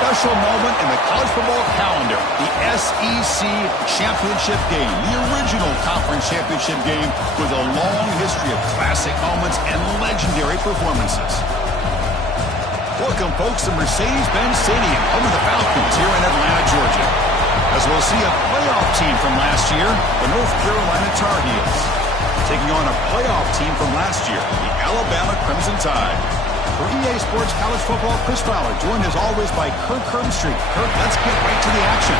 special moment in the college football calendar, the SEC Championship game, the original conference championship game with a long history of classic moments and legendary performances. Welcome, folks, to Mercedes-Benz Stadium, home of the Falcons here in Atlanta, Georgia. As we'll see a playoff team from last year, the North Carolina Tar Heels, taking on a playoff team from last year, the Alabama Crimson Tide. For EA Sports College Football, Chris Fowler, joined as always by Kirk Herbstreit. Kirk, let's get right to the action.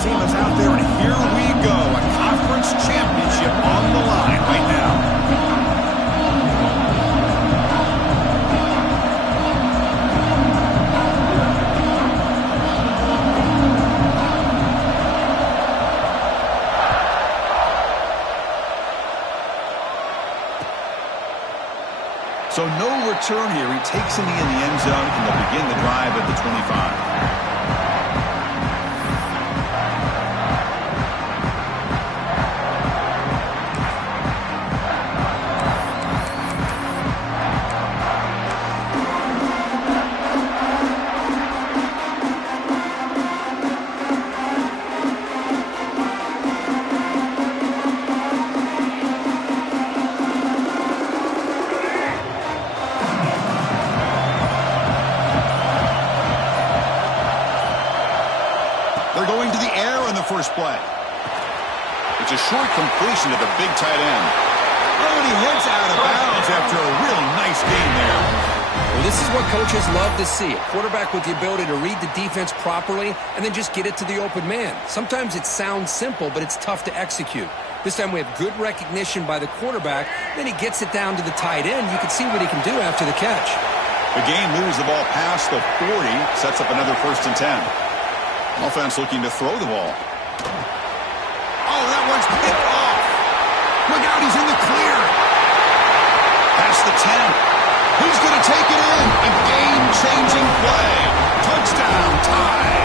Team is out there, and here we go. A conference championship on the line right now. So no return here. He takes it in the end zone, and they'll begin the drive at the 25. They're going to the air on the first play. It's a short completion to the big tight end. Oh, and he heads out of bounds after a real nice game there. Well, this is what coaches love to see. A quarterback with the ability to read the defense properly and then just get it to the open man. Sometimes it sounds simple, but it's tough to execute. This time we have good recognition by the quarterback. Then he gets it down to the tight end. You can see what he can do after the catch. The game moves the ball past the 40, sets up another 1st and 10. Offense looking to throw the ball. Oh, that one's picked off. Look out, he's in the clear. Past the 10. He's going to take it in. A game-changing play. Touchdown, Tide.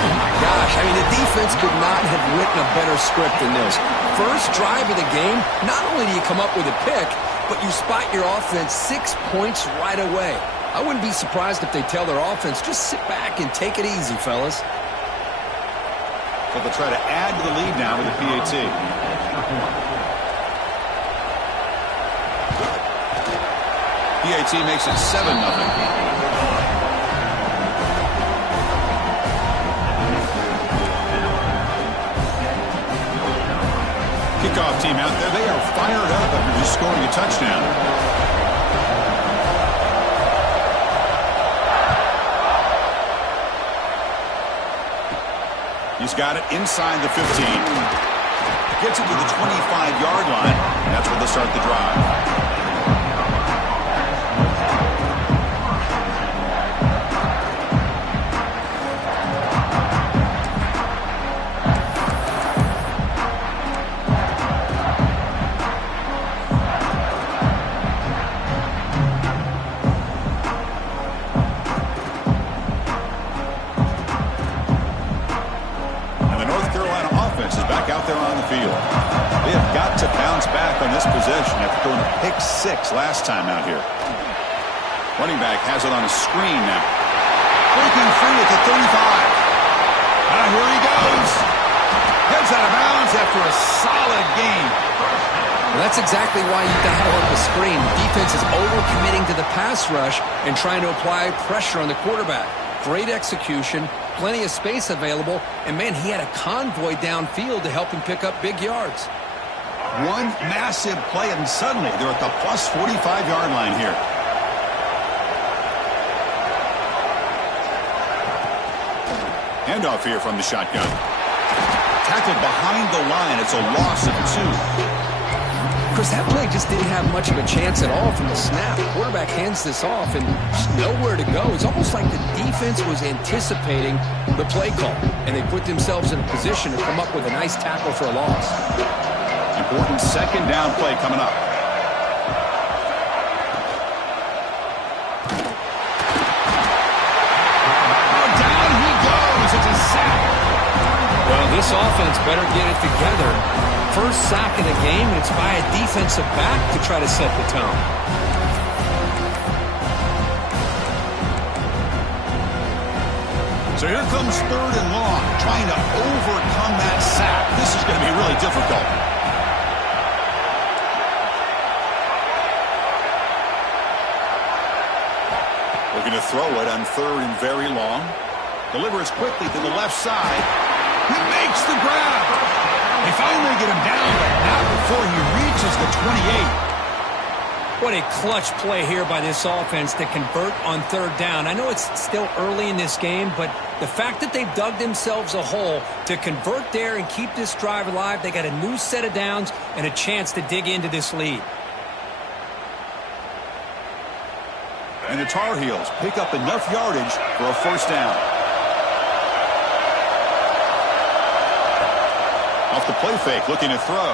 Oh, my gosh. I mean, the defense could not have written a better script than this. First drive of the game, not only do you come up with a pick, but you spot your offense 6 points right away. I wouldn't be surprised if they tell their offense, just sit back and take it easy, fellas. So they'll try to add to the lead now with a PAT. PAT makes it 7-0. Kickoff team out there. They are fired up after just scoring a touchdown. He's got it inside the 15. Gets it to the 25-yard line. That's where they'll start the drive. Last time out here. Running back has it on a screen now. Breaking free at the 35. And here he goes. Heads out of bounds after a solid game. Well, that's exactly why you dial up the screen. The defense is over-committing to the pass rush and trying to apply pressure on the quarterback. Great execution, plenty of space available, and man, he had a convoy downfield to help him pick up big yards. One massive play, and suddenly they're at the plus 45-yard line here. Handoff here from the shotgun. Tackled behind the line. It's a loss of 2. Chris, that play just didn't have much of a chance at all from the snap. The quarterback hands this off and just nowhere to go. It's almost like the defense was anticipating the play call, and they put themselves in a position to come up with a nice tackle for a loss. Important second down play coming up. Down he goes. It's a sack. Well, this offense better get it together. First sack of the game, and it's by a defensive back to try to set the tone. So here comes 3rd and long, trying to overcome that sack. This is going to be really difficult. Looking to throw it on 3rd and very long. Delivers quickly to the left side. He makes the grab. They finally get him down, but not before he reaches the 28. What a clutch play here by this offense to convert on 3rd down. I know it's still early in this game, but the fact that they've dug themselves a hole to convert there and keep this drive alive, they got a new set of downs and a chance to dig into this lead. And the Tar Heels pick up enough yardage for a first down. Off the play fake, looking to throw.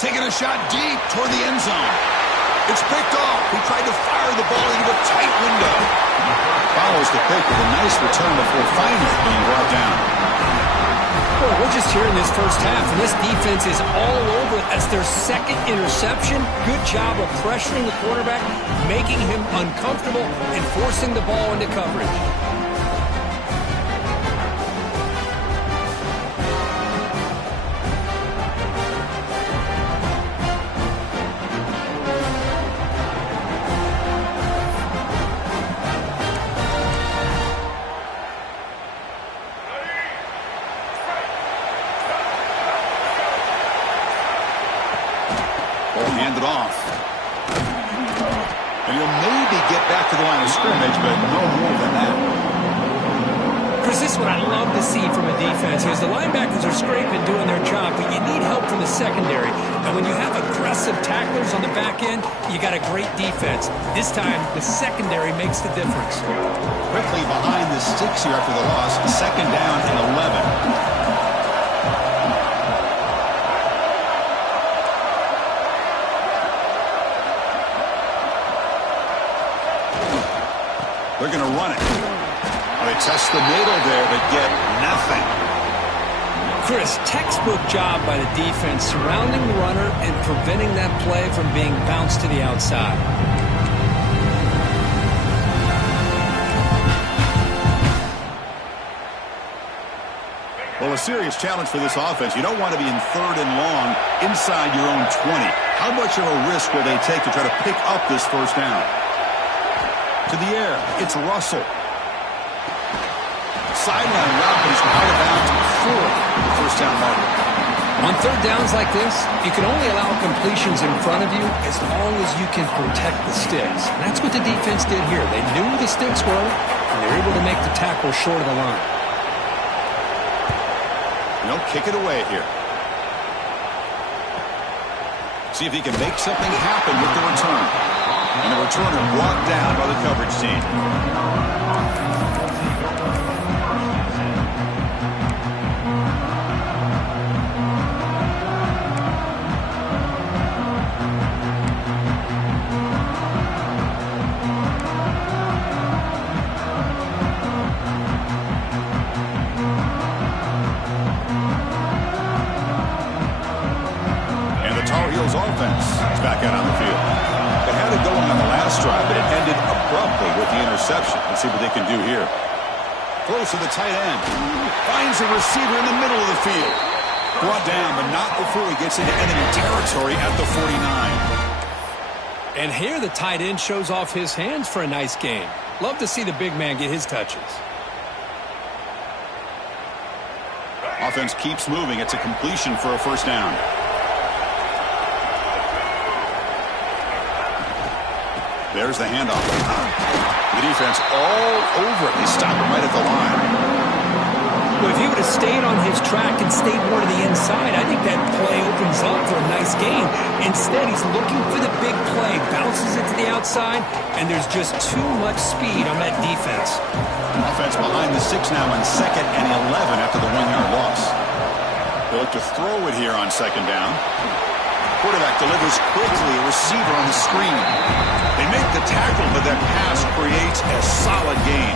Taking a shot deep toward the end zone. It's picked off. He tried to fire the ball into a tight window. Follows the pick with a nice return before finally being brought down. Boy, we're just here in this first half, and this defense is all over it. That's their second interception. Good job of pressuring the quarterback, making him uncomfortable, and forcing the ball into coverage. Hand it off. And he'll maybe get back to the line of scrimmage, but no more than that. Chris, this is what I love to see from a defense is the linebackers are scraping, doing their job, but you need help from the secondary. And when you have aggressive tacklers on the back end, you got a great defense. This time, the secondary makes the difference. Quickly behind the sticks here after the loss. 2nd down and 11. They're going to run it. They test the middle there, but get nothing. Chris, textbook job by the defense surrounding the runner and preventing that play from being bounced to the outside. Well, a serious challenge for this offense. You don't want to be in 3rd and long inside your own 20. How much of a risk will they take to try to pick up this first down? To the air, it's Russell. Sideline route, but he's out of bounds before the first down marker. On 3rd downs like this, you can only allow completions in front of you as long as you can protect the sticks. And that's what the defense did here. They knew the sticks were, and they were able to make the tackle short of the line. Kick it away here. See if he can make something happen with the return. And the returner brought down by the coverage team. Offense is back out on the field. They had it going on the last drive, but it ended abruptly with the interception. Let's see what they can do here. Close to the tight end. Finds a receiver in the middle of the field. Brought down, but not before he gets into enemy territory at the 49. And here the tight end shows off his hands for a nice game. Love to see the big man get his touches. Offense keeps moving. It's a completion for a first down. There's the handoff. The defense all over it. They stop him right at the line. Well, if he would have stayed on his track and stayed more to the inside, I think that play opens up for a nice gain. Instead, he's looking for the big play, bounces it to the outside, and there's just too much speed on that defense. Offense behind the 6 now on 2nd and 11 after the 1-yard loss. They look to throw it here on 2nd down. Quarterback delivers quickly, a receiver on the screen. They make the tackle, but that pass creates a solid gain.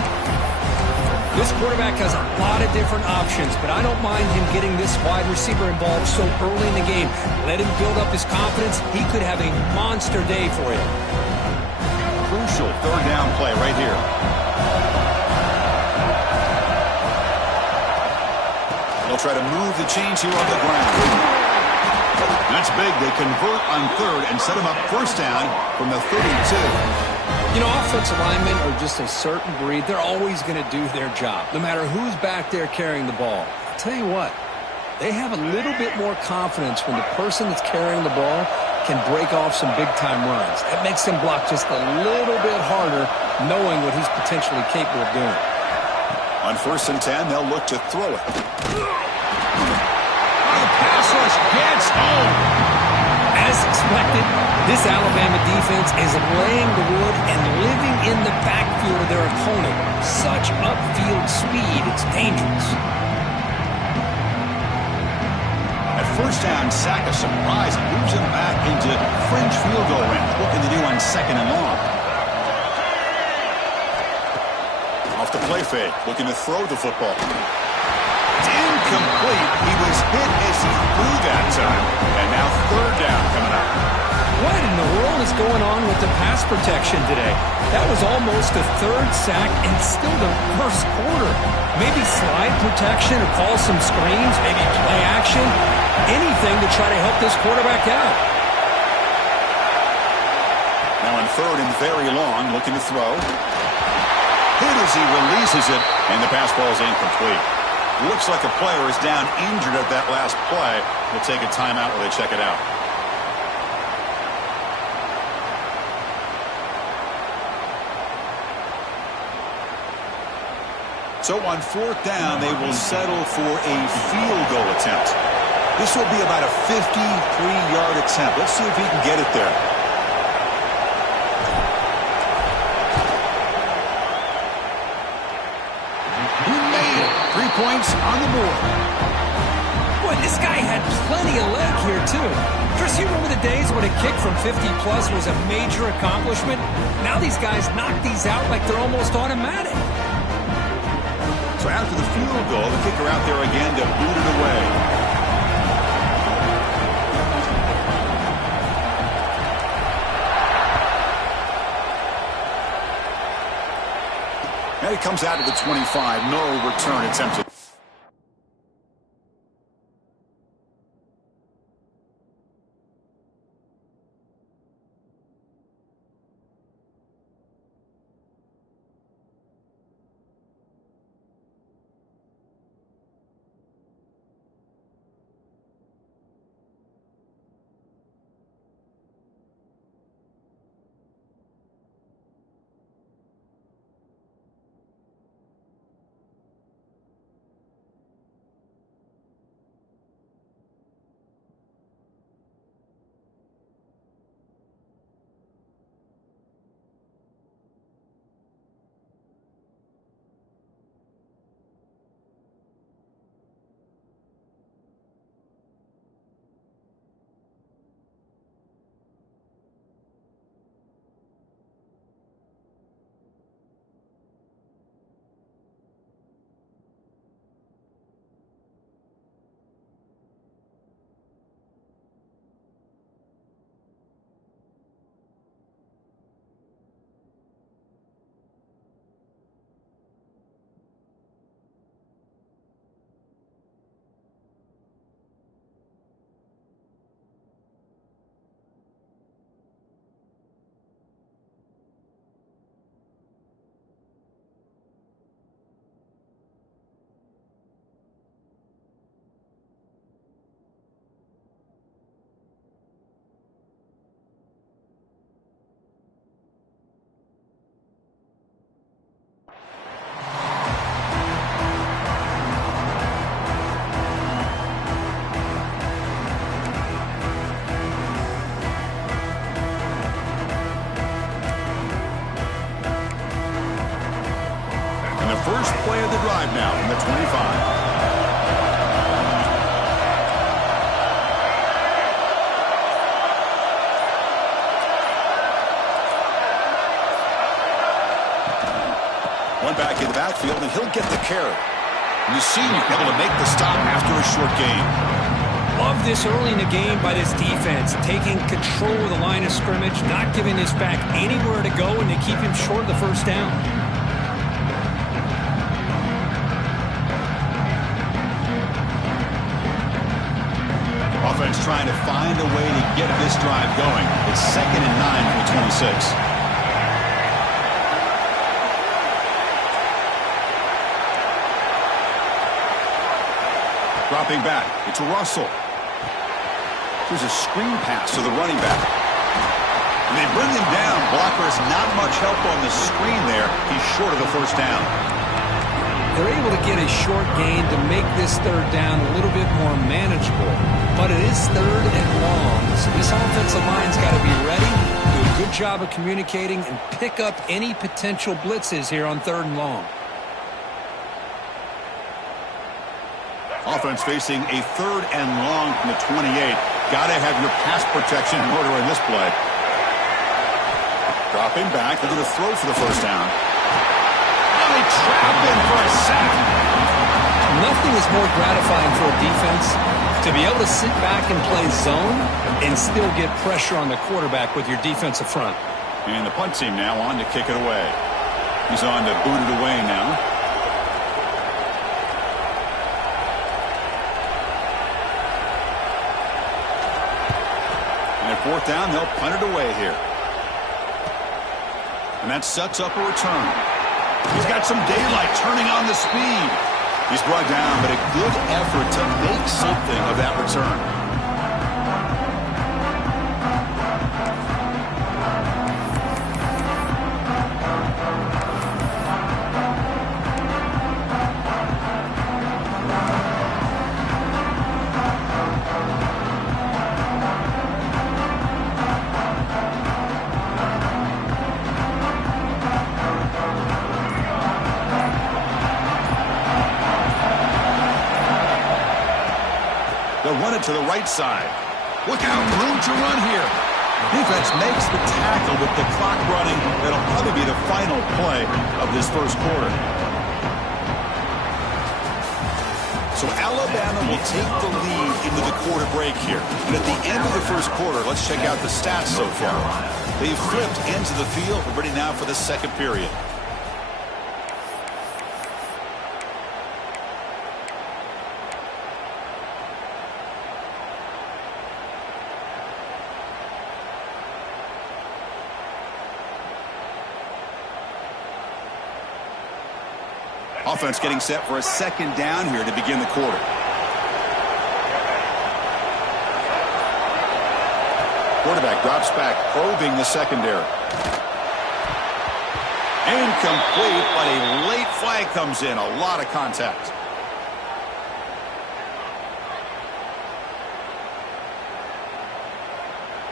This quarterback has a lot of different options, but I don't mind him getting this wide receiver involved so early in the game. Let him build up his confidence. He could have a monster day for you. Crucial 3rd down play right here. They'll try to move the chains here on the ground. That's big. They convert on 3rd and set him up 1st down from the 32. You know, offensive linemen are just a certain breed. They're always going to do their job, no matter who's back there carrying the ball. I'll tell you what, they have a little bit more confidence when the person that's carrying the ball can break off some big-time runs. That makes them block just a little bit harder, knowing what he's potentially capable of doing. On 1st and 10, they'll look to throw it. The pass rush gets home. As expected, this Alabama defense is laying the wood and living in the backfield of their opponent. Such upfield speed, it's dangerous. At 1st down, sack a surprise and moves him back into fringe field goal range. What can they do on 2nd and long? Off the play fake, looking to throw the football. It's incomplete. He was hit as he threw that time. And now 3rd down coming up. What in the world is going on with the pass protection today? That was almost a 3rd sack and still the 1st quarter. Maybe slide protection or call some screens, maybe play action. Anything to try to help this quarterback out. Now on 3rd and very long, looking to throw. Hit as he releases it, and the pass ball is incomplete. Looks like a player is down injured at that last play. We'll take a timeout while they check it out. So on 4th down, they will settle for a field goal attempt. This will be about a 53-yard attempt. Let's see if he can get it there. He made it. 3 points on the board. Boy, this guy had plenty of leg here, too. Chris, you remember the days when a kick from 50-plus was a major accomplishment? Now these guys knock these out like they're almost automatic. So after the field goal, the kicker out there again to boot it away. And it comes out to the 25. No return attempted. first play of the drive now from the 25. One back in the backfield, and he'll get the carry. And the senior able to make the stop after a short gain. Love this early in the game by this defense, taking control of the line of scrimmage, not giving this back anywhere to go, and to keep him short of the first down. Offense trying to find a way to get this drive going. It's 2nd and 9 from the 26. Dropping back, it's Russell. Here's a screen pass to the running back. And they bring him down. Blockers not much help on the screen there. He's short of the first down. They're able to get a short gain to make this third down a little bit more manageable. But it is 3rd and long, so this offensive line's got to be ready, do a good job of communicating, and pick up any potential blitzes here on 3rd and long. Offense facing a 3rd and long from the 28. Got to have your pass protection in order in this play. Dropping back, they're going to throw for the first down. Oh, they trap him for a sack. Nothing is more gratifying for a defense to be able to sit back and play zone and still get pressure on the quarterback with your defensive front. And the punt team now on to kick it away. He's on to boot it away now. And at 4th down, they'll punt it away here. And that sets up a return. He's got some daylight turning on the speed. He's brought down, but a good effort to make something of that return. Run it to the right side. Look out, room to run here. Defense makes the tackle with the clock running. That'll probably be the final play of this first quarter. So Alabama will take the lead into the quarter break here. And at the end of the first quarter, let's check out the stats so far. They've flipped into the field. We're ready now for the second period. Offense getting set for a second down here to begin the quarter. Quarterback drops back, probing the secondary. Incomplete, but a late flag comes in. A lot of contact.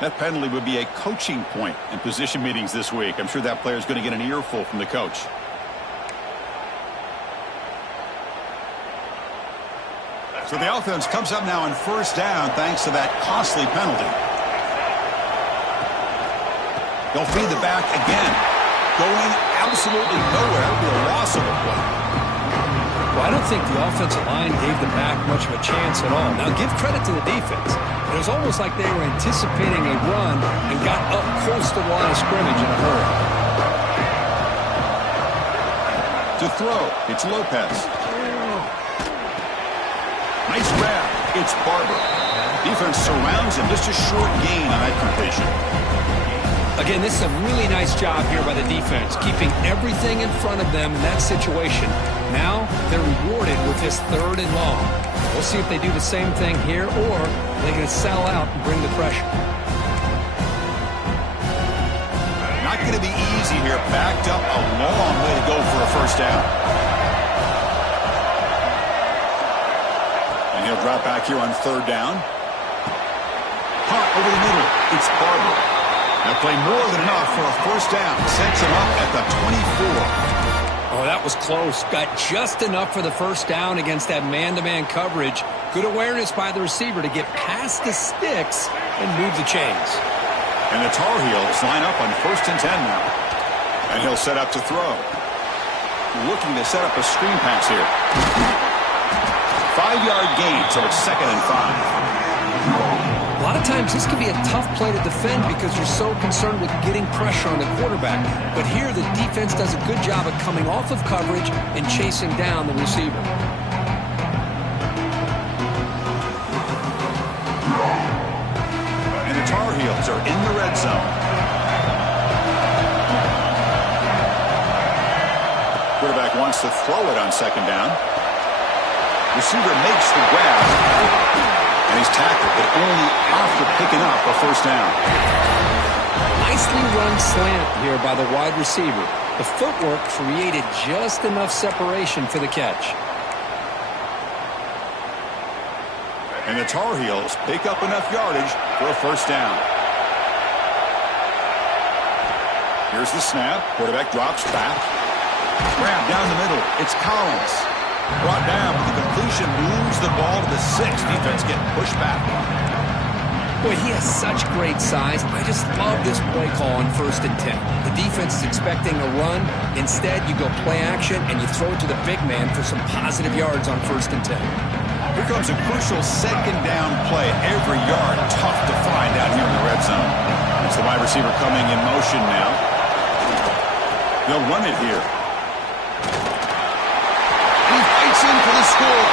That penalty would be a coaching point in position meetings this week. I'm sure that player is going to get an earful from the coach. So the offense comes up now on first down thanks to that costly penalty. They'll feed the back again. Going absolutely nowhere. That would be a loss of a play. Well, I don't think the offensive line gave the back much of a chance at all. Now, give credit to the defense. It was almost like they were anticipating a run and got up close to the line of scrimmage in a hurry. To throw, it's Lopez. Nice grab. It's Barber. Defense surrounds him. Just a short gain on that completion. Again, this is a really nice job here by the defense, keeping everything in front of them in that situation. Now they're rewarded with this 3rd and long. We'll see if they do the same thing here, or they're going to sell out and bring the pressure. Not going to be easy here. Backed up a long way to go for a first down. He'll drop back here on 3rd down. Hunt over the middle. It's Barber. That play more than enough for a first down. Sets him up at the 24. Oh, that was close. Got just enough for the first down against that man-to-man coverage. Good awareness by the receiver to get past the sticks and move the chains. And the Tar Heels line up on 1st and 10 now. And he'll set up to throw. Looking to set up a screen pass here. 5-yard gain, so it's 2nd and 5. A lot of times this can be a tough play to defend because you're so concerned with getting pressure on the quarterback. But here the defense does a good job of coming off of coverage and chasing down the receiver. And the Tar Heels are in the red zone. Quarterback wants to throw it on 2nd down. Receiver makes the grab. And he's tackled, but only after picking up a 1st down. Nicely run slant here by the wide receiver. The footwork created just enough separation for the catch. And the Tar Heels pick up enough yardage for a 1st down. Here's the snap. Quarterback drops back. Grab down the middle. It's Collins. Brought down with the completion, moves the ball to the 6. Defense getting pushed back. Boy, he has such great size. I just love this play call on 1st and 10. The defense is expecting a run. Instead, you go play action, and you throw it to the big man for some positive yards on 1st and 10. Here comes a crucial 2nd down play. Every yard tough to find out here in the red zone. It's the wide receiver coming in motion now. They'll run it here. In for the score.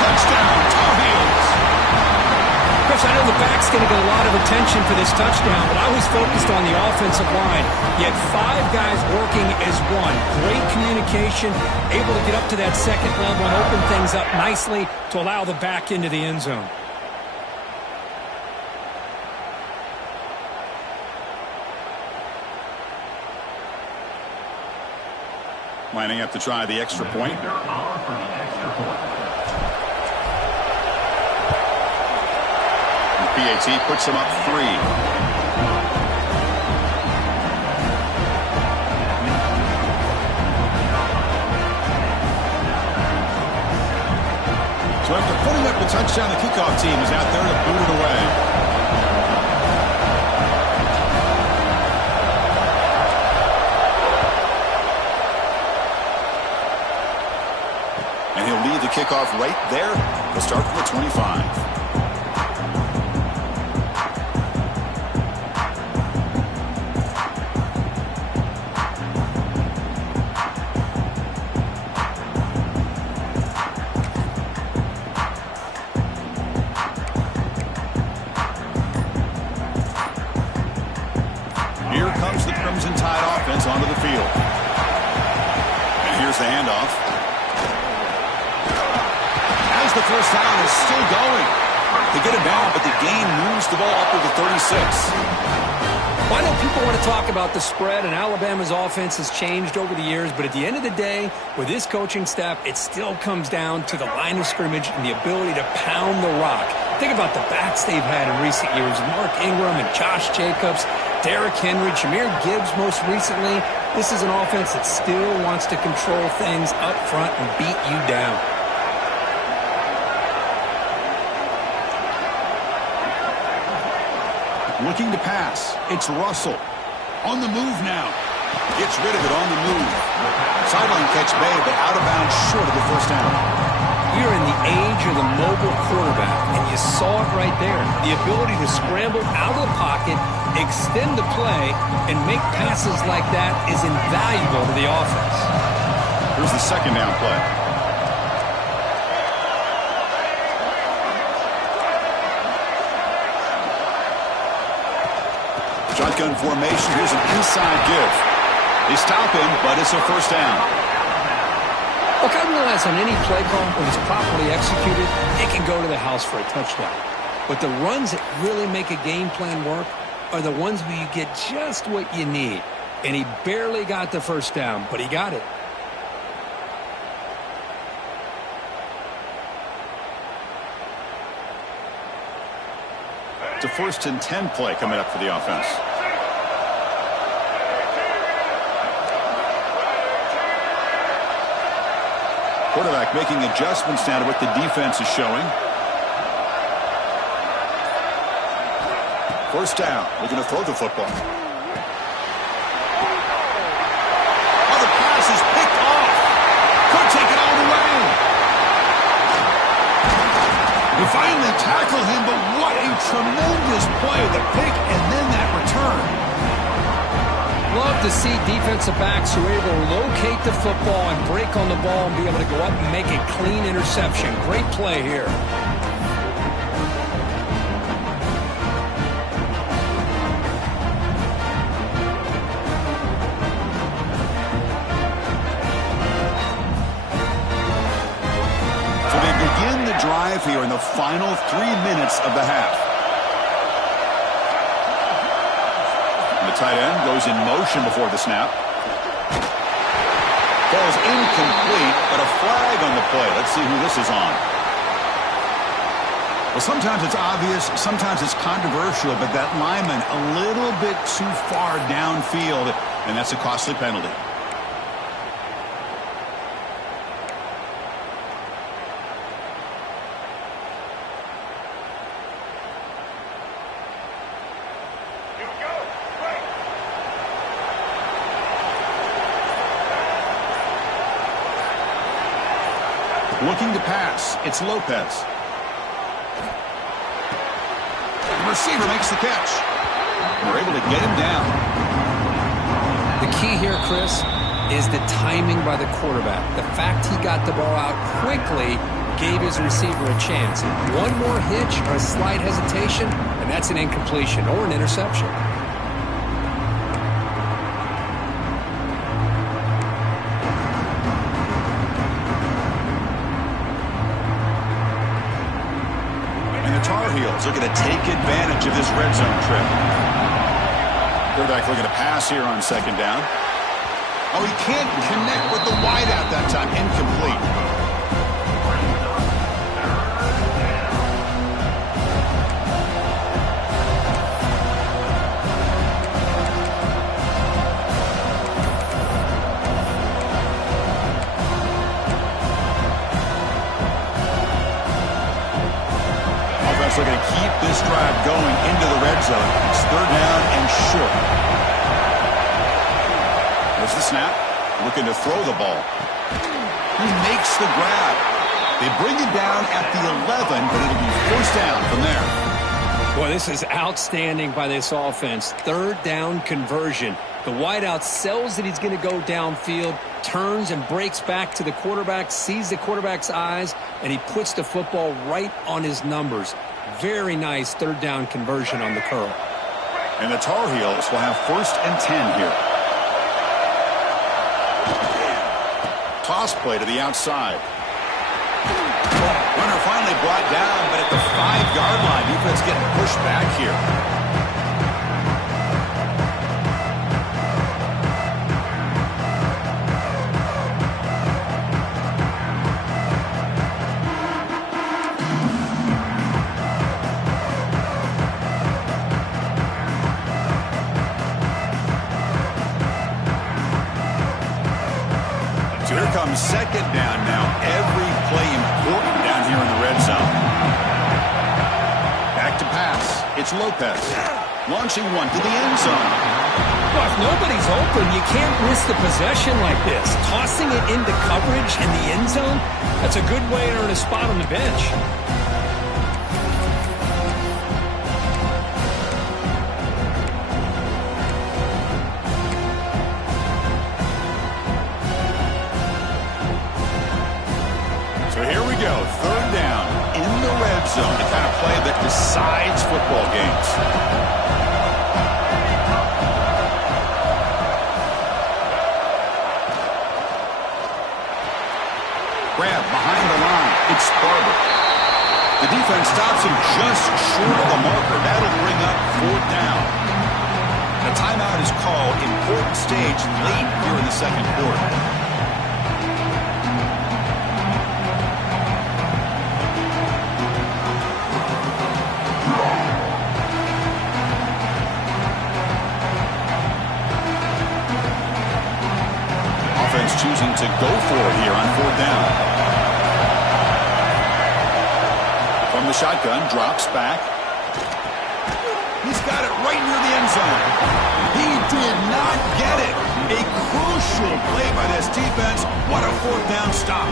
Touchdown, Tar Heels. Chris, I know the back's going to get a lot of attention for this touchdown, but I was focused on the offensive line. You had 5 guys working as one. Great communication, able to get up to that 2nd level and open things up nicely to allow the back into the end zone. Lining up to try the extra point. And PAT puts him up 3. So after putting up the touchdown, the kickoff team is out there to boot it away. Kickoff right there. We'll start from the 25. Here comes the Crimson Tide offense onto the field. And here's the handoff. The 1st down is still going. They get it down, but the gain moves the ball up to the 36. Well, I know people want to talk about the spread, and Alabama's offense has changed over the years, but at the end of the day, with this coaching staff, it still comes down to the line of scrimmage and the ability to pound the rock. Think about the backs they've had in recent years. Mark Ingram and Josh Jacobs, Derrick Henry, Jahmyr Gibbs most recently. This is an offense that still wants to control things up front and beat you down. Looking to pass. It's Russell. On the move now. Gets rid of it on the move. Sideline catch made, but out of bounds short of the 1st down. We're in the age of the mobile quarterback, and you saw it right there. The ability to scramble out of the pocket, extend the play, and make passes like that is invaluable to the offense. Here's the 2nd down play. Shotgun formation. Here's an inside give. They stop him, but it's a 1st down. Look, I realize on any play call, when it's properly executed, it can go to the house for a touchdown. But the runs that really make a game plan work are the ones where you get just what you need. And he barely got the 1st down, but he got it. It's a 1st and 10 play coming up for the offense. Quarterback making adjustments now to what the defense is showing. First down. We're going to throw the football. Oh, the pass is picked off. Could take it all the way. They finally tackle him, but what a tremendous play. The pick and then that return. Love to see defensive backs who are able to locate the football and break on the ball and be able to go up and make a clean interception. Great play here. So they begin the drive here in the final 3 minutes of the half. Tight end goes in motion before the snap. Ball's incomplete, but a flag on the play. Let's see who this is on. Well, sometimes it's obvious, sometimes it's controversial, but that lineman a little bit too far downfield, and that's a costly penalty. Looking to pass. It's Lopez. The receiver makes the catch. They're able to get him down. The key here, Chris, is the timing by the quarterback. The fact he got the ball out quickly gave his receiver a chance. One more hitch or a slight hesitation, and that's an incompletion or an interception. Looking to take advantage of this red zone trip. Quarterback looking to pass here on second down. Oh, he can't connect with the wideout that time. Incomplete. Looking to keep this drive going into the red zone. It's third down and short. There's the snap. Looking to throw the ball. He makes the grab. They bring it down at the 11, but it'll be first down from there. Boy, this is outstanding by this offense. Third down conversion. The wideout sells that he's going to go downfield, turns and breaks back to the quarterback, sees the quarterback's eyes, and he puts the football right on his numbers. Very nice third down conversion on the curl. And the Tar Heels will have first and 10 here. Toss play to the outside. Runner finally brought down, but at the 5-yard line, defense getting pushed back here. Second down now. Every play important down here in the red zone. Back to pass. It's Lopez. Launching one to the end zone. Well, if nobody's open, you can't miss the possession like this. Tossing it into coverage in the end zone, that's a good way to earn a spot on the bench. Third down in the red zone. The kind of play that decides football games. Grab behind the line. It's Barber. The defense stops him just short of the marker. That'll bring up fourth down. A timeout is called. Important stage late here in the second quarter. Choosing to go for it here on fourth down. shotgun, drops back. He's got it right near the end zone. He did not get it. A crucial play by this defense. What a fourth down stop.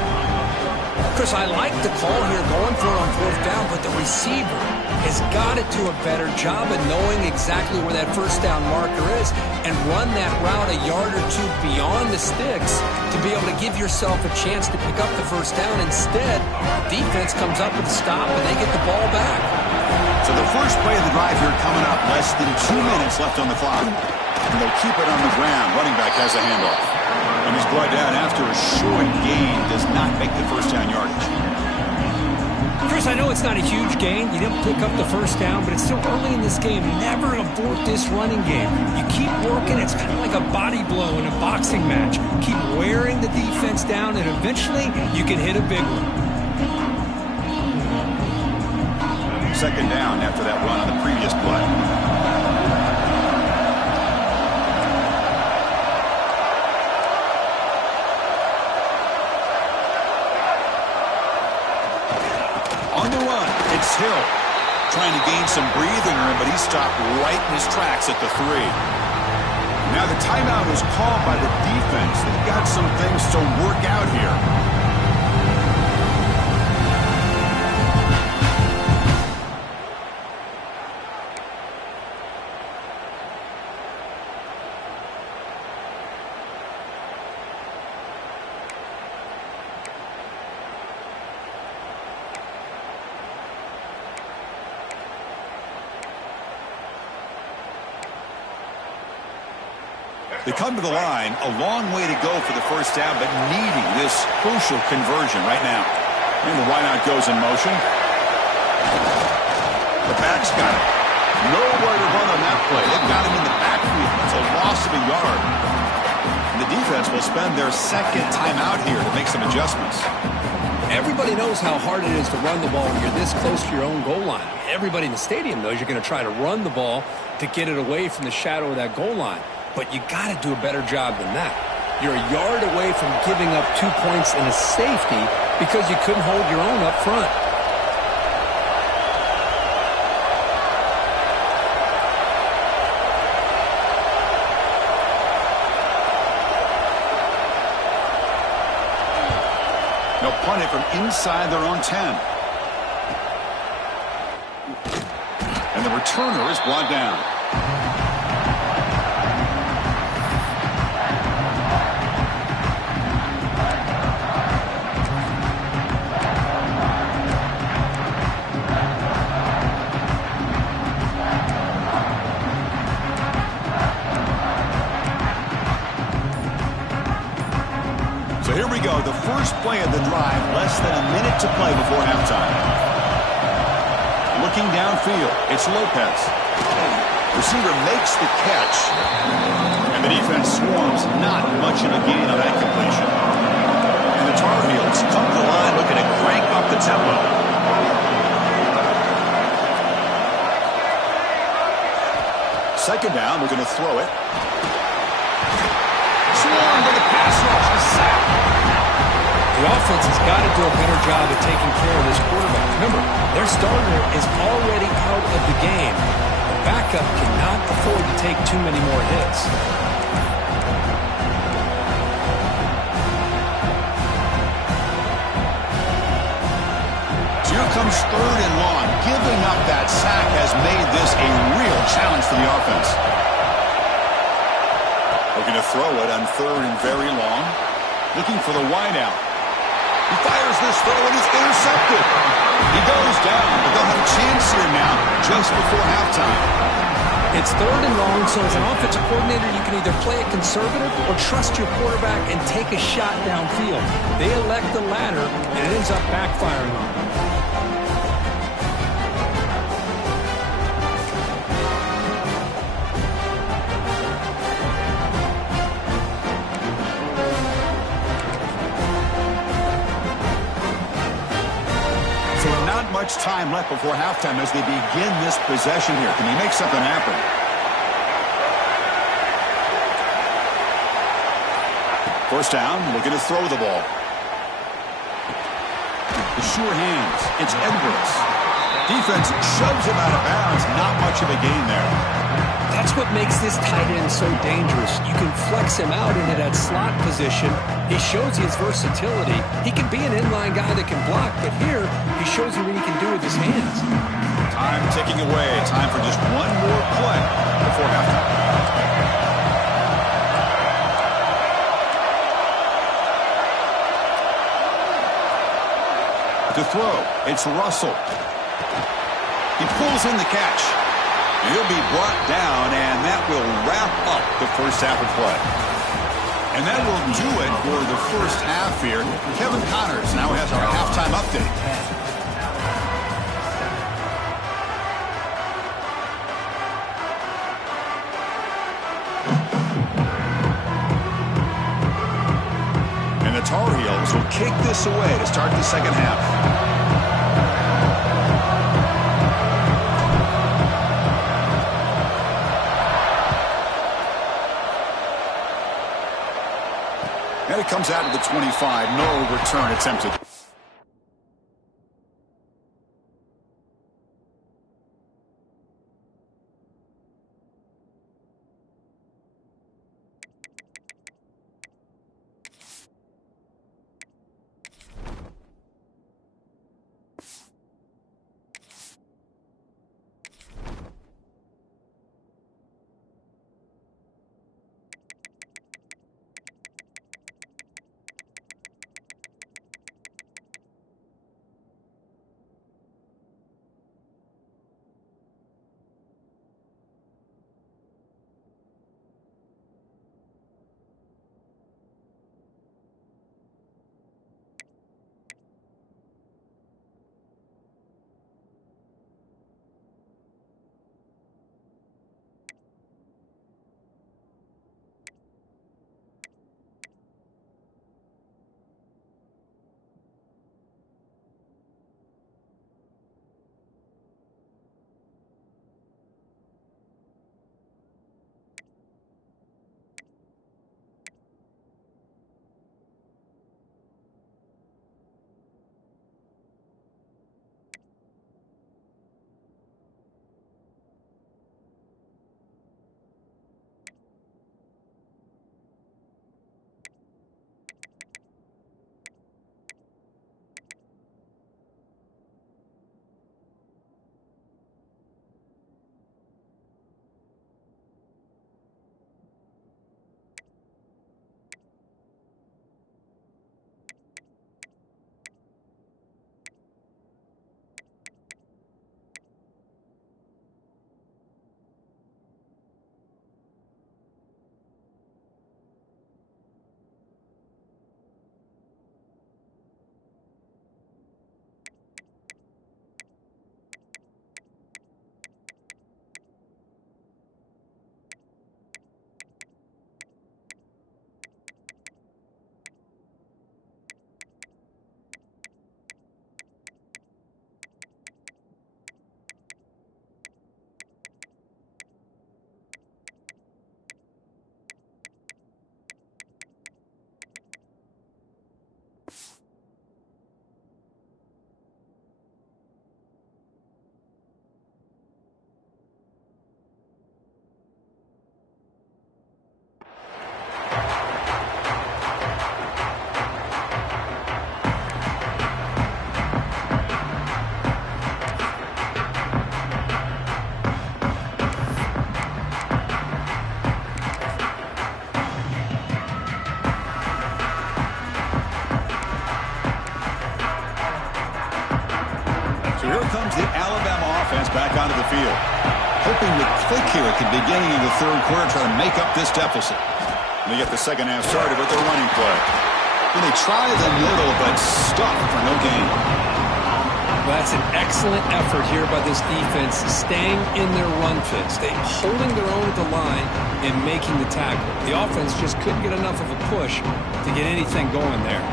Chris, I like the call here going for it on fourth down, but the receiver has got to do a better job of knowing exactly where that first down marker is and run that route a yard or two beyond the sticks to be able to give yourself a chance to pick up the first down. Instead, defense comes up with a stop and they get the ball back. So the first play of the drive here coming up, less than 2 minutes left on the clock. And they'll keep it on the ground. Running back has a handoff. And he's brought down after a short gain. Does not make the first down yardage. Chris, I know it's not a huge gain. You didn't pick up the first down, but it's still early in this game. Never abort this running game. You keep working. It's kind of like a body blow in a boxing match. Keep wearing the defense down, and eventually you can hit a big one. Second down after that run on the previous play. On the run, it's Hill. Trying to gain some breathing room, but he stopped right in his tracks at the 3. Now the timeout is called by the defense. They've got some things to work out here. They come to the line, a long way to go for the first down, but needing this crucial conversion right now. And the wideout goes in motion. The back's got it. Nowhere to run on that play. They've got him in the backfield. That's a loss of a yard. And the defense will spend their second timeout here to make some adjustments. Everybody knows how hard it is to run the ball when you're this close to your own goal line. Everybody in the stadium knows you're going to try to run the ball to get it away from the shadow of that goal line. But you got to do a better job than that. You're a yard away from giving up 2 points and a safety because you couldn't hold your own up front. They'll punt it from inside their own 10. And the returner is brought down. So here we go, the first play of the drive, less than a minute to play before halftime. Looking downfield, it's Lopez. Receiver makes the catch, and the defense swarms, not much of a gain on that completion. And the Tar Heels come to the line looking to crank up the tempo. Second down, we're going to throw it. Swarmed to the pass rush, the sack. The offense has got to do a better job of taking care of this quarterback. Remember, their starter is already out of the game. The backup cannot afford to take too many more hits. So here comes third and long. Giving up that sack has made this a real challenge for the offense. Looking to throw it on third and very long. Looking for the wideout. He fires this throw and it's intercepted. He goes down, but they'll have a chance here now just before halftime. It's third and long, so as an offensive coordinator, you can either play it conservative or trust your quarterback and take a shot downfield. They elect the latter, and it ends up backfiring on them. Much time left before halftime as they begin this possession here. Can he make something happen? First down, looking to throw the ball. The sure hands. It's Edwards. Defense shoves him out of bounds. Not much of a gain there. That's what makes this tight end so dangerous. You can flex him out into that slot position. He shows his versatility. He can be an inline guy that can block, but here he shows you what he can do with his hands. Time ticking away. Time for just one more play before halftime. To throw, it's Russell. He pulls in the catch. He'll be brought down, and that will wrap up the first half of play. And that will do it for the first half here. Kevin Connors now has our halftime update. And the Tar Heels will kick this away to start the second half. And it comes out of the 25. No return attempted. Back onto the field. Hoping to click here at the beginning of the third quarter, trying to make up this deficit. And they get the second half started with their running play. And they try the middle, but stop for no gain. Well, that's an excellent effort here by this defense, staying in their run fit, holding their own at the line and making the tackle. The offense just couldn't get enough of a push to get anything going there.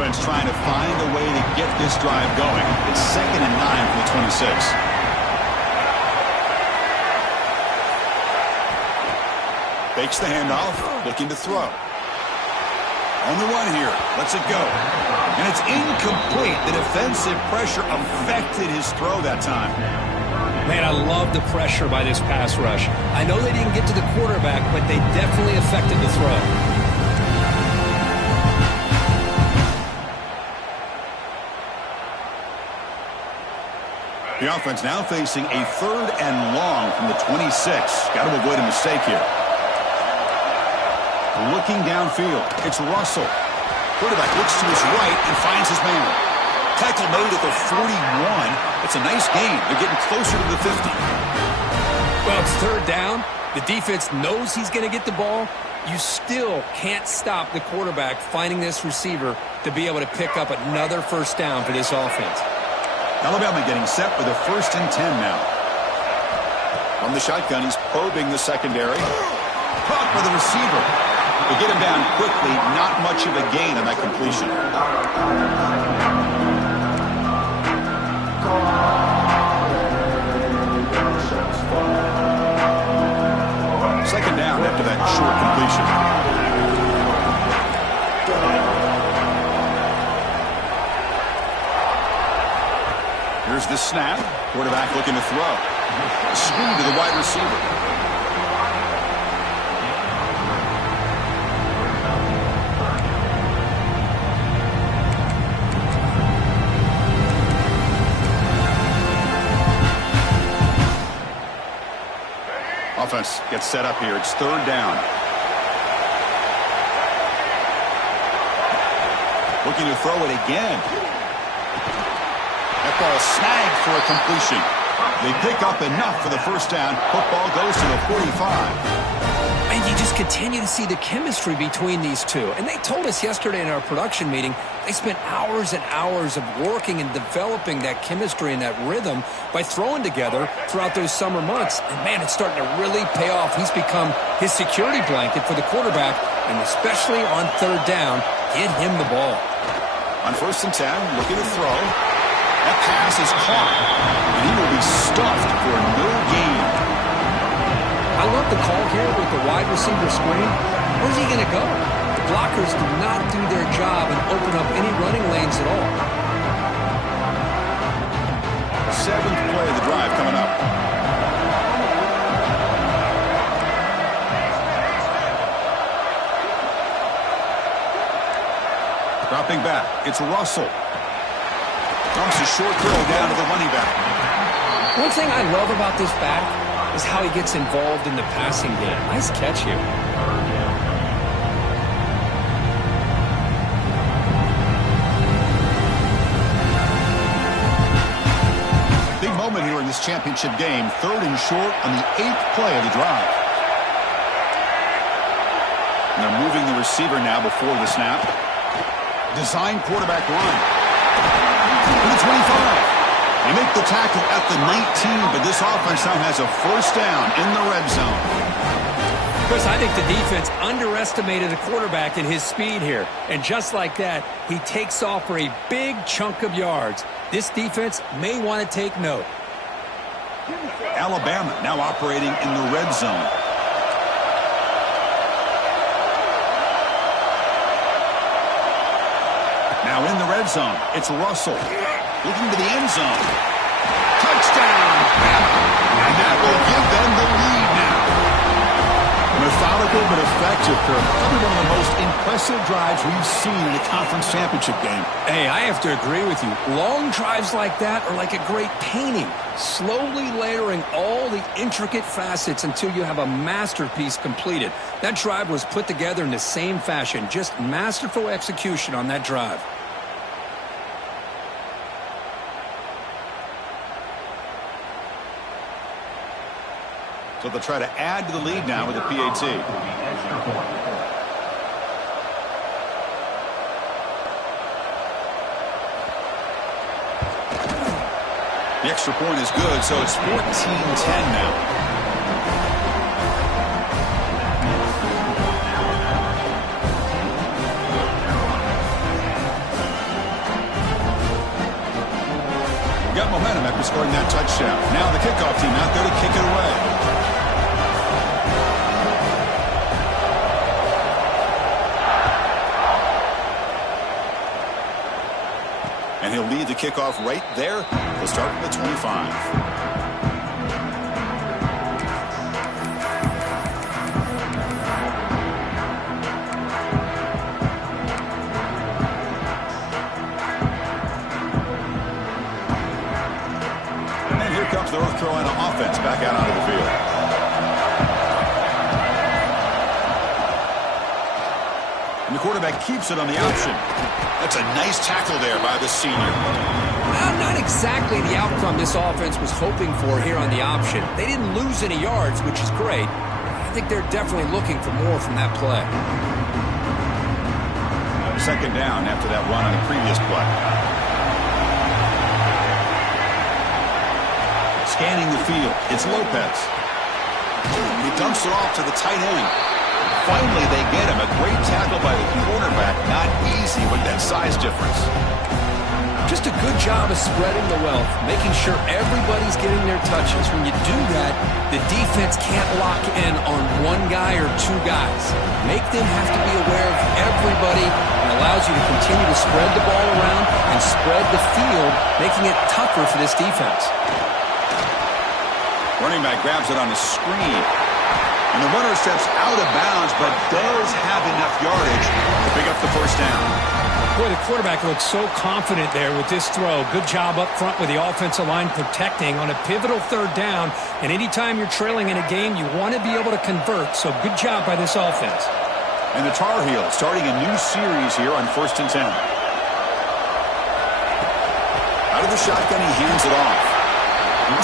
offense trying to find a way to get this drive going. It's 2nd and 9 from the 26. Fakes the handoff, looking to throw. On the run here, lets it go. And it's incomplete. The defensive pressure affected his throw that time. Man, I love the pressure by this pass rush. I know they didn't get to the quarterback, but they definitely affected the throw. The offense now facing a 3rd and long from the 26. Got to avoid a mistake here. Looking downfield, it's Russell. Quarterback looks to his right and finds his man. Tackle made at the 41. It's a nice gain. They're getting closer to the 50. Well, it's 3rd down. The defense knows he's going to get the ball. You still can't stop the quarterback finding this receiver to be able to pick up another 1st down for this offense. Alabama getting set with a 1st and 10 now. From the shotgun, he's probing the secondary. Caught by the receiver. They get him down quickly. Not much of a gain on that completion. 2nd down after that short completion. Here's the snap. Quarterback looking to throw. Screen to the wide receiver. Offense gets set up here. It's 3rd down. Looking to throw it again. That ball snagged for a completion. They pick up enough for the 1st down. Football goes to the 45. And you just continue to see the chemistry between these two. And they told us yesterday in our production meeting, they spent hours and hours of working and developing that chemistry and that rhythm by throwing together throughout those summer months. And, man, it's starting to really pay off. He's become his security blanket for the quarterback, and especially on 3rd down, get him the ball. On 1st and 10, looking to throw. That pass is caught, and he will be stuffed for no gain. I love the call here with the wide receiver screen. Where's he going to go? The blockers do not do their job and open up any running lanes at all. 7th play of the drive coming up. Dropping back, it's Russell. Dumps a short throw down to the running back. One thing I love about this back is how he gets involved in the passing game. Nice catch here. Big moment here in this championship game. 3rd and short on the 8th play of the drive. And they're moving the receiver now before the snap. Design quarterback run. To the 25. They make the tackle at the 19, but this offense now has a 1st down in the red zone. Chris, I think the defense underestimated the quarterback in his speed here. And just like that, he takes off for a big chunk of yards. This defense may want to take note. Alabama now operating in the red zone. Now in the red zone, it's Russell. Looking to the end zone. Touchdown, Bama. And that will give them the lead now. Methodical but effective, Kirk. Probably one of the most impressive drives we've seen in the conference championship game. Hey, I have to agree with you. Long drives like that are like a great painting. Slowly layering all the intricate facets until you have a masterpiece completed. That drive was put together in the same fashion. Just masterful execution on that drive. So they'll try to add to the lead now with the PAT. The extra point is good, so it's 14-10 now. after scoring that touchdown. Now the kickoff team out there to kick it away. And he'll lead the kickoff right there. He'll start from the 25. The North Carolina offense back out onto the field. And the quarterback keeps it on the option. That's a nice tackle there by the senior. Well, not exactly the outcome this offense was hoping for here on the option. They didn't lose any yards, which is great. I think they're definitely looking for more from that play. Second down after that run on the previous play. Scanning the field, it's Lopez. He dumps it off to the tight end. Finally, they get him. A great tackle by the quarterback. Not easy with that size difference. Just a good job of spreading the wealth, making sure everybody's getting their touches. When you do that, the defense can't lock in on one guy or two guys. Make them have to be aware of everybody, and allows you to continue to spread the ball around and spread the field, making it tougher for this defense. Running back grabs it on the screen. And the runner steps out of bounds, but does have enough yardage to pick up the first down. Boy, the quarterback looks so confident there with this throw. Good job up front with the offensive line protecting on a pivotal third down. And anytime you're trailing in a game, you want to be able to convert. So good job by this offense. And the Tar Heels starting a new series here on 1st and 10. Out of the shotgun, he hands it off.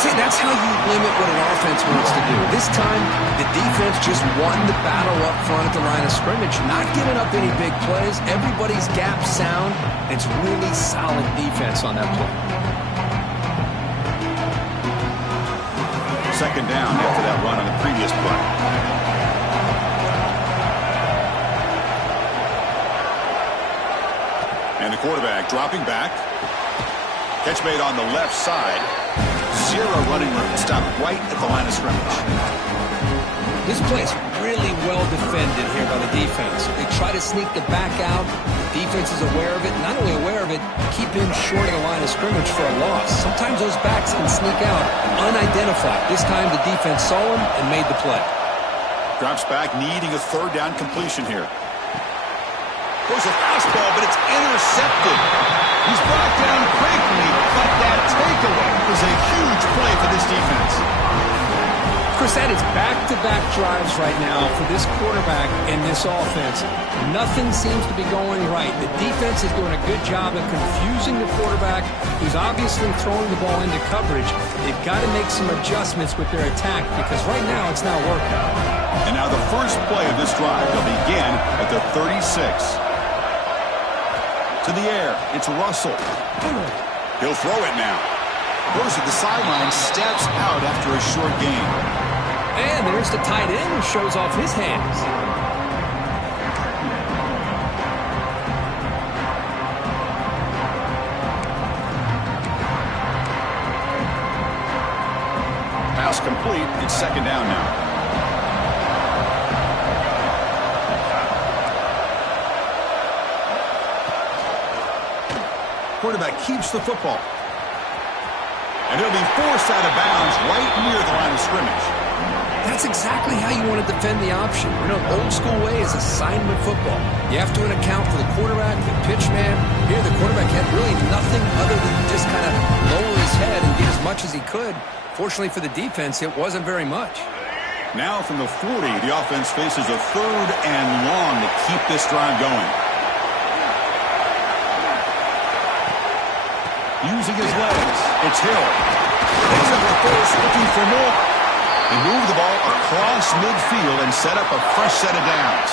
See, that's how you limit what an offense wants to do. This time, the defense just won the battle up front at the line of scrimmage, not giving up any big plays. Everybody's gap sound. It's really solid defense on that play. Second down after that run on the previous play. And the quarterback dropping back. Catch made on the left side. Zero running room. Stopped right at the line of scrimmage. This play's really well defended here by the defense. They try to sneak the back out. The defense is aware of it. Not only aware of it, keep him short of the line of scrimmage for a loss. Sometimes those backs can sneak out unidentified. This time the defense saw him and made the play. Drops back, needing a third down completion here. Goes a fastball, but it's intercepted. He's brought down quickly, but that takeaway was a huge play for this defense. Chris, that is back-to-back drives right now for this quarterback and this offense. Nothing seems to be going right. The defense is doing a good job of confusing the quarterback, who's obviously throwing the ball into coverage. They've got to make some adjustments with their attack because right now it's not working. And now the first play of this drive will begin at the 36. To the air, it's Russell. He'll throw it now. Goes to the sideline, steps out after a short gain. And there's the tight end who shows off his hands. Pass complete. It's second down now. Quarterback keeps the football. And he'll be forced out of bounds right near the line of scrimmage. That's exactly how you want to defend the option. You know, old school way is assignment football. You have to account for the quarterback, the pitch man. Here, the quarterback had really nothing other than just kind of lower his head and get as much as he could. Fortunately for the defense, it wasn't very much. Now from the 40, the offense faces a third and long to keep this drive going. Using his legs, it's Hill. Picks up the first, looking for more. He moved the ball across midfield and set up a fresh set of downs.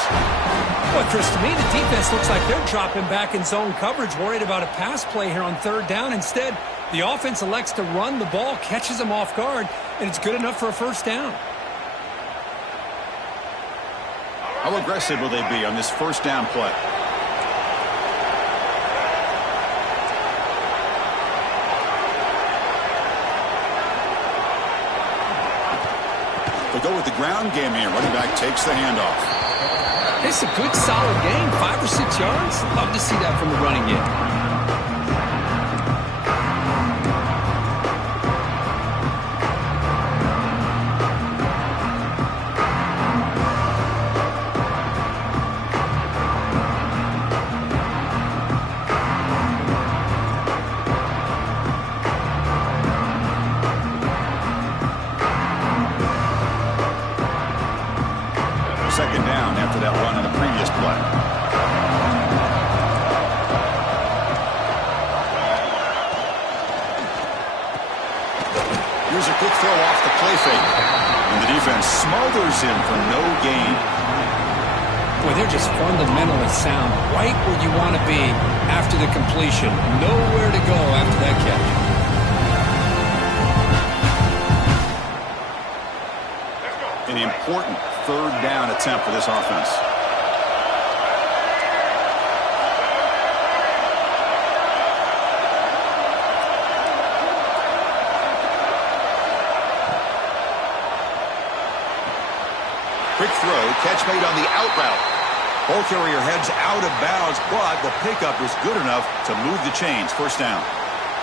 Well, Chris, to me, the defense looks like they're dropping back in zone coverage, worried about a pass play here on third down. Instead, the offense elects to run the ball, catches them off guard, and it's good enough for a first down. How aggressive will they be on this first down play? go with the ground game here. Running back takes the handoff. It's a good, solid game. 5 or 6 yards. Love to see that from the running game. Second down after that run on the previous play. Here's a quick throw off the play fake. And the defense smothers him for no gain. Boy, they're just fundamentally sound. Right where you want to be after the completion. Nowhere to go after that catch. An important third down attempt for this offense. Quick throw, catch made on the out route. Ball carrier heads out of bounds, but the pickup is good enough to move the chains. First down.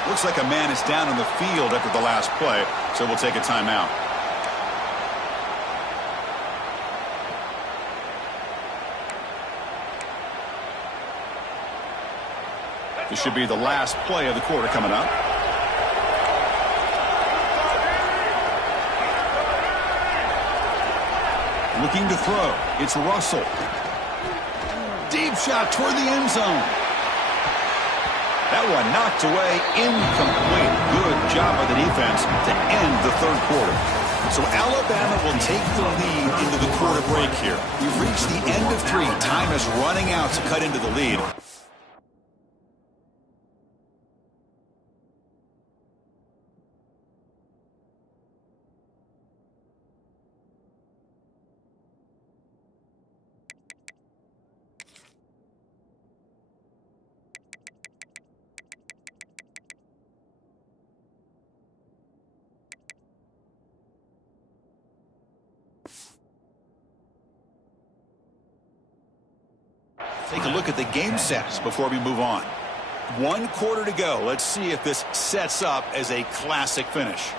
Looks like a man is down on the field after the last play, so we'll take a timeout. This should be the last play of the quarter coming up. Looking to throw. It's Russell. Deep shot toward the end zone. That one knocked away, incomplete. Good job by the defense to end the third quarter. So Alabama will take the lead into the quarter break here. We've reached the end of 3. Time is running out to cut into the lead. Take a look at the game sets before we move on. 1 quarter to go. Let's see if this sets up as a classic finish.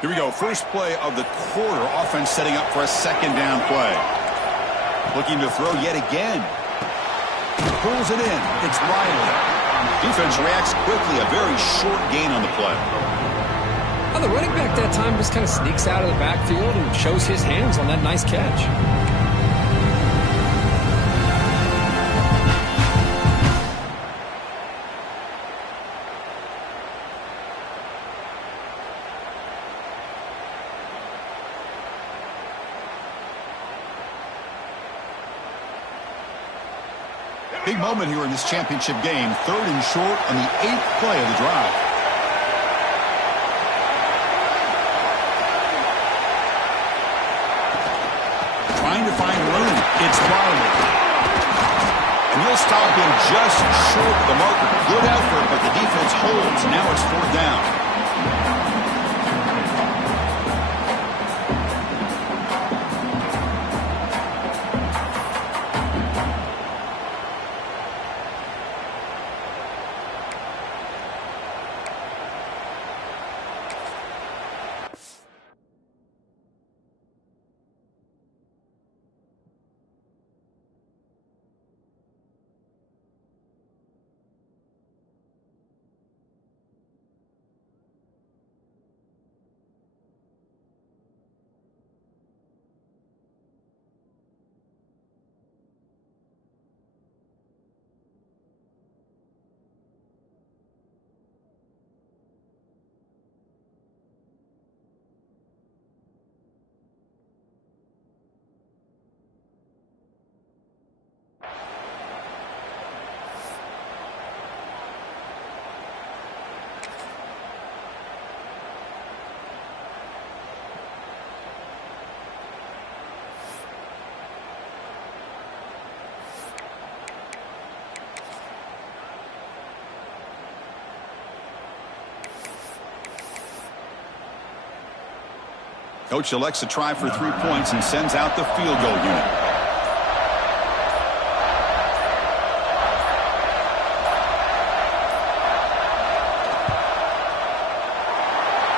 Here we go. First play of the quarter. Offense setting up for a second down play. Looking to throw yet again. Pulls it in. It's Riley. Defense reacts quickly. A very short gain on the play. Well, the running back that time just kind of sneaks out of the backfield and shows his hands on that nice catch. Big moment here in this championship game. 3rd and short on the 8th play of the drive. Trying to find room. It's Riley. And he'll stop him just short of the marker. Good effort, but the defense holds. Now it's 4th down. Coach elects to try for 3 points and sends out the field goal unit.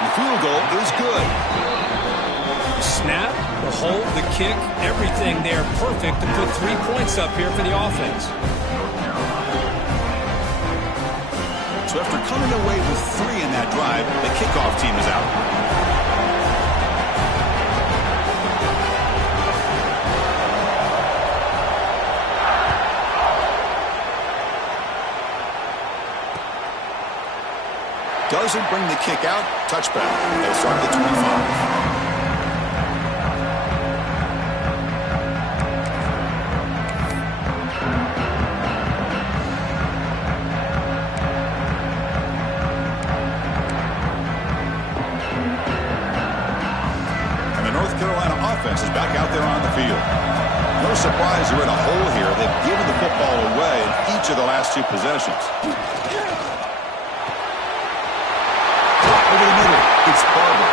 The field goal is good. Snap, the hold, the kick, everything there perfect to put 3 points up here for the offense. So after coming away with 3 in that drive, the kickoff team is out. Doesn't bring the kick out. Touchback. They'll start at the 25. Is back out there on the field. No surprise they're in a hole here. They've given the football away in each of the last 2 possessions. Over the middle, it's Barber.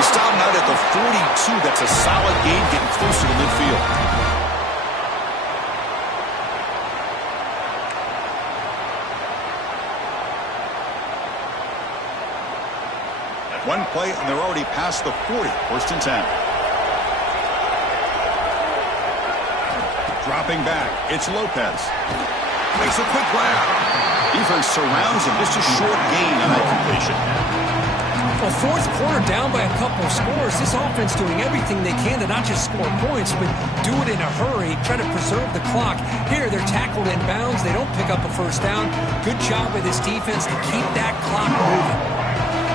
He's stopped out at the 42. That's a solid gain, getting closer to midfield. At 1 play, and they're already past the 40. First and 10. Dropping back, it's Lopez. Makes a quick grab. Defense surrounds him. Just a short gain on that completion. Well, fourth quarter down by a couple of scores. This offense doing everything they can to not just score points, but do it in a hurry, try to preserve the clock. Here, they're tackled in bounds. They don't pick up a first down. Good job by this defense to keep that clock moving.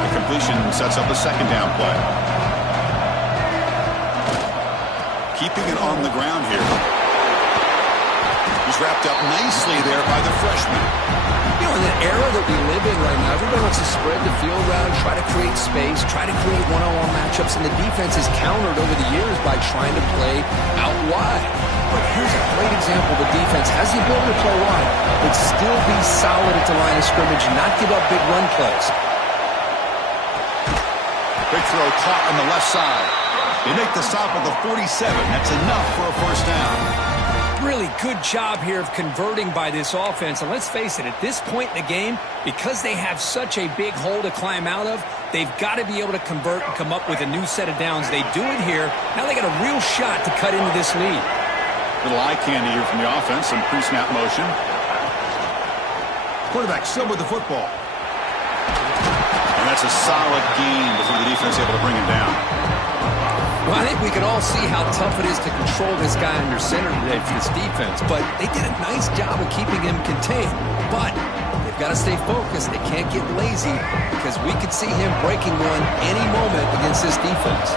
The completion sets up a second down play. Keeping it on the ground here. He's wrapped up nicely there by the freshman. You know, in the era that we live in right now, everybody wants to spread the field around, try to create space, try to create one-on-one matchups, and the defense is countered over the years by trying to play out wide. But here's a great example. The defense has the ability to play wide, but still be solid at the line of scrimmage and not give up big run plays. Big throw caught on the left side. They make the stop at the 47. That's enough for a first down. Really good job here of converting by this offense. And let's face it, at this point in the game, because they have such a big hole to climb out of, they've got to be able to convert and come up with a new set of downs. They do it here. Now they got a real shot to cut into this lead. Little eye candy here from the offense. Some pre-snap motion. Quarterback still with the football. And that's a solid gain before the defense able to bring him down. Well, I think we can all see how tough it is to control this guy under center today for this defense, but they did a nice job of keeping him contained. But they've got to stay focused. They can't get lazy because we could see him breaking one any moment against this defense.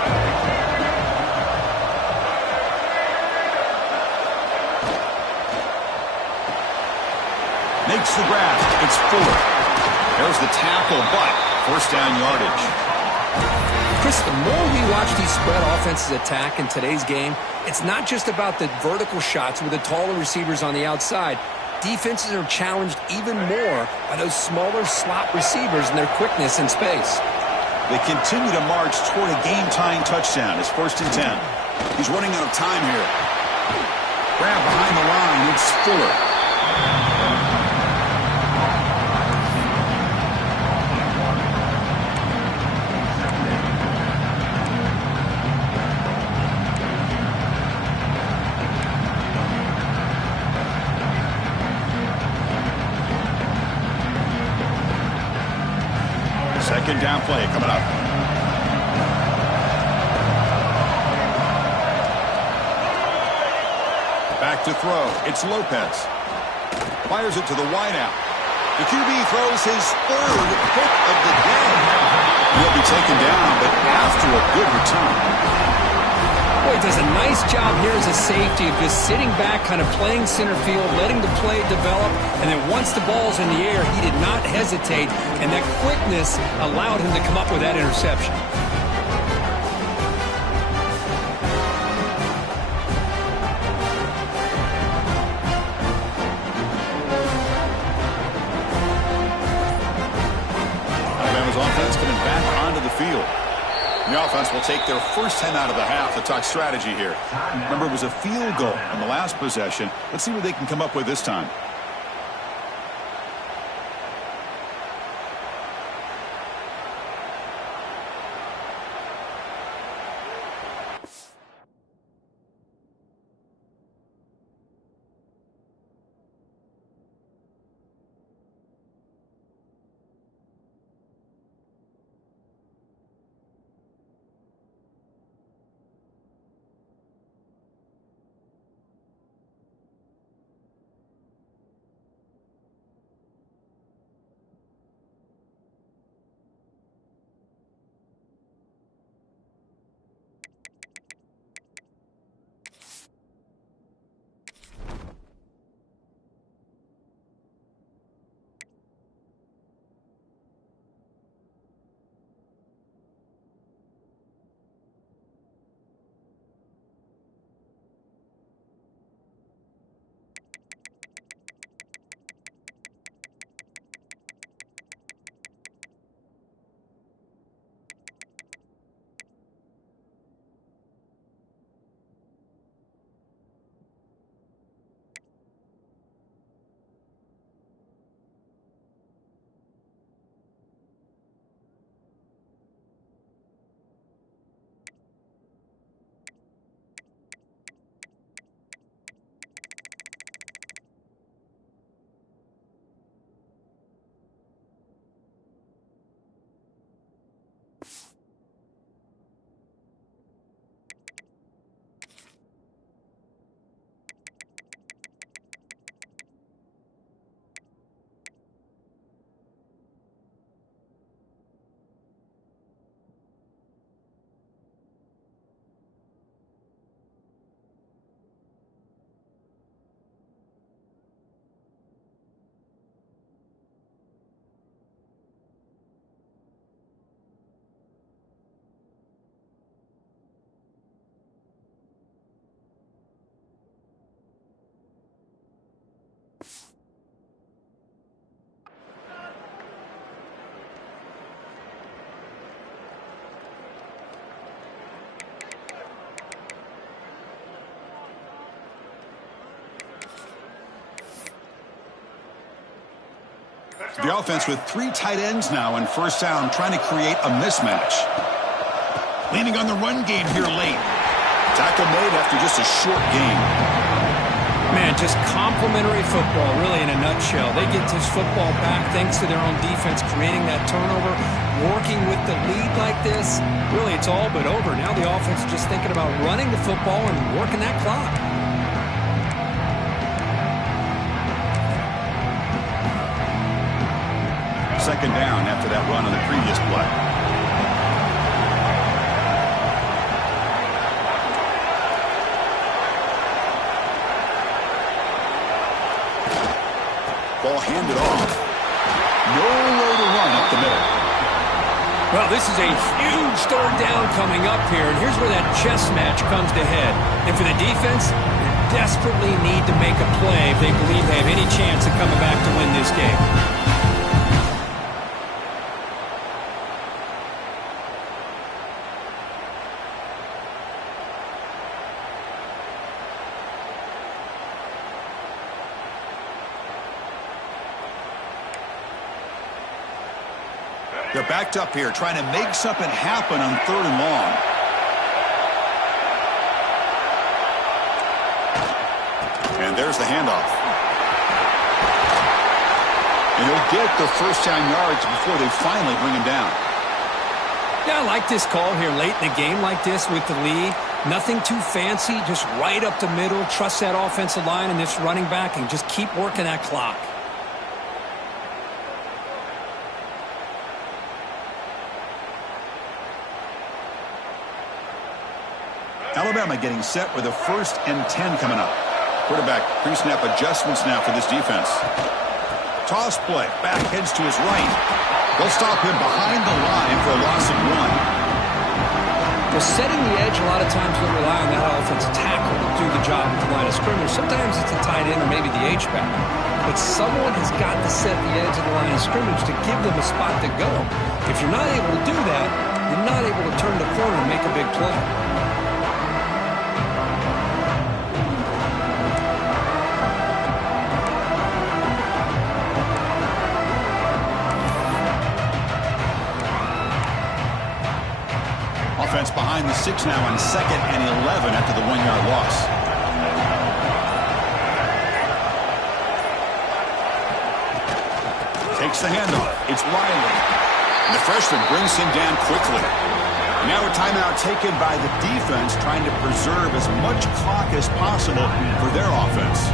Makes the grab. It's Fuller. There's the tackle, but first down yardage. Chris, the more we watch these spread offenses attack in today's game, it's not just about the vertical shots with the taller receivers on the outside. Defenses are challenged even more by those smaller slot receivers and their quickness in space. They continue to march toward a game-tying touchdown. It's first and 10. He's running out of time here. Grab behind the line. It's Fuller. Second down play coming up. Back to throw. It's Lopez. Fires it to the wideout. The QB throws his third pick of the day. He'll be taken down, but after a good return. Boy, he does a nice job here as a safety of just sitting back, kind of playing center field, letting the play develop, and then once the ball's in the air, he did not hesitate, and that quickness allowed him to come up with that interception. Alabama's offense coming back onto the field. The offense will take their first 10 out of the half to talk strategy here. Remember, it was a field goal on the last possession. Let's see what they can come up with this time. The offense with 3 tight ends now in first down, trying to create a mismatch. Leaning on the run game here late. Tackle made after just a short game. Man, just complimentary football, really, in a nutshell. They get this football back thanks to their own defense, creating that turnover, working with the lead like this. Really, it's all but over. Now the offense is just thinking about running the football and working that clock. Second down after that run on the previous play. Ball handed off. Nowhere to run up the middle. Well, this is a huge third down coming up here, and here's where that chess match comes to head. And for the defense, they desperately need to make a play if they believe they have any chance of coming back to win this game. They're backed up here, trying to make something happen on 3rd and long. And there's the handoff. And he'll get the first down yards before they finally bring him down. Yeah, I like this call here late in the game like this with the lead. Nothing too fancy, just right up the middle. Trust that offensive line and this running back and just keep working that clock. Alabama getting set with a 1st and 10 coming up. Quarterback pre-snap adjustments now for this defense. Toss play. Back heads to his right. They'll stop him behind the line for a loss of 1. Well, setting the edge, a lot of times they'll rely on that offensive tackle to do the job at the line of scrimmage. Sometimes it's a tight end or maybe the H-back. But someone has got to set the edge of the line of scrimmage to give them a spot to go. If you're not able to do that, you're not able to turn the corner play. Offense behind the 6 now on 2nd and 11 after the 1-yard loss. Takes the handoff. It's Riley. And the freshman brings him down quickly. Now a timeout taken by the defense, trying to preserve as much clock as possible for their offense.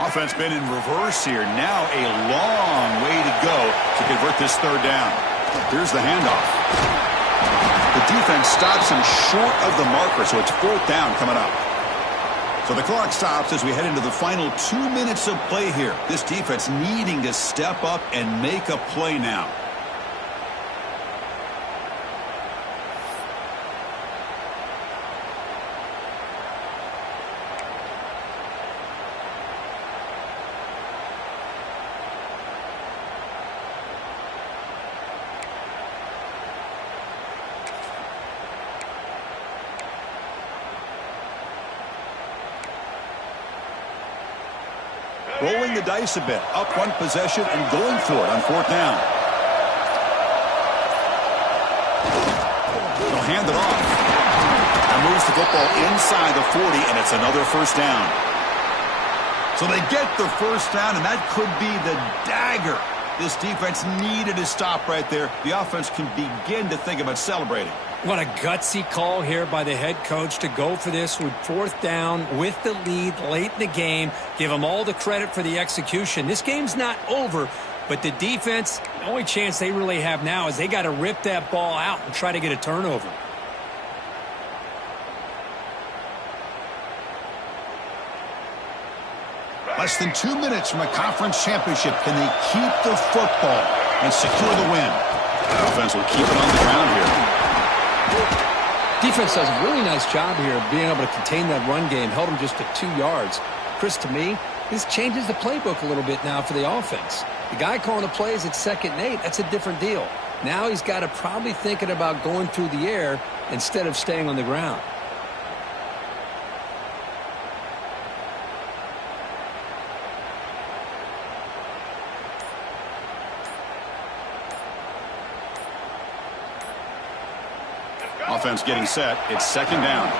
Offense been in reverse here. Now a long way to go to convert this 3rd down. Here's the handoff. The defense stops him short of the marker, so it's 4th down coming up. So the clock stops as we head into the final 2 minutes of play here. This defense needing to step up and make a play now. Rolling the dice a bit, up 1 possession and going for it on 4th down. They'll hand it off. And moves the football inside the 40, and it's another 1st down. So they get the 1st down, and that could be the dagger this defense needed to stop right there. The offense can begin to think about celebrating. What a gutsy call here by the head coach to go for this with 4th down with the lead late in the game. Give them all the credit for the execution. This game's not over, but the defense, the only chance they really have now is they got to rip that ball out and try to get a turnover. Less than 2 minutes from a conference championship. Can they keep the football and secure the win? The offense will keep it on the ground here. Defense does a really nice job here of being able to contain that run game. Held them just to 2 yards. Chris, to me, this changes the playbook a little bit now for the offense. The guy calling the plays at 2nd and 8, that's a different deal. Now he's got to probably thinking about going through the air instead of staying on the ground. Offense getting set. It's 2nd down.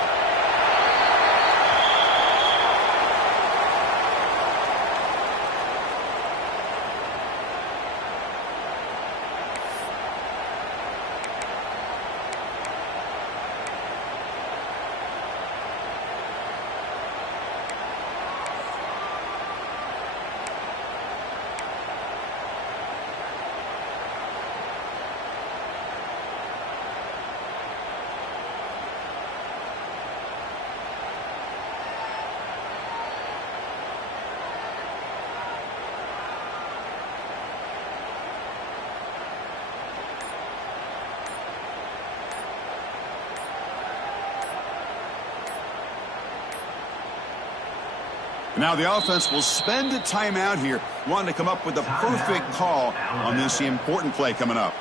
Now the offense will spend a timeout here, wanting to come up with the perfect call on this important play coming up.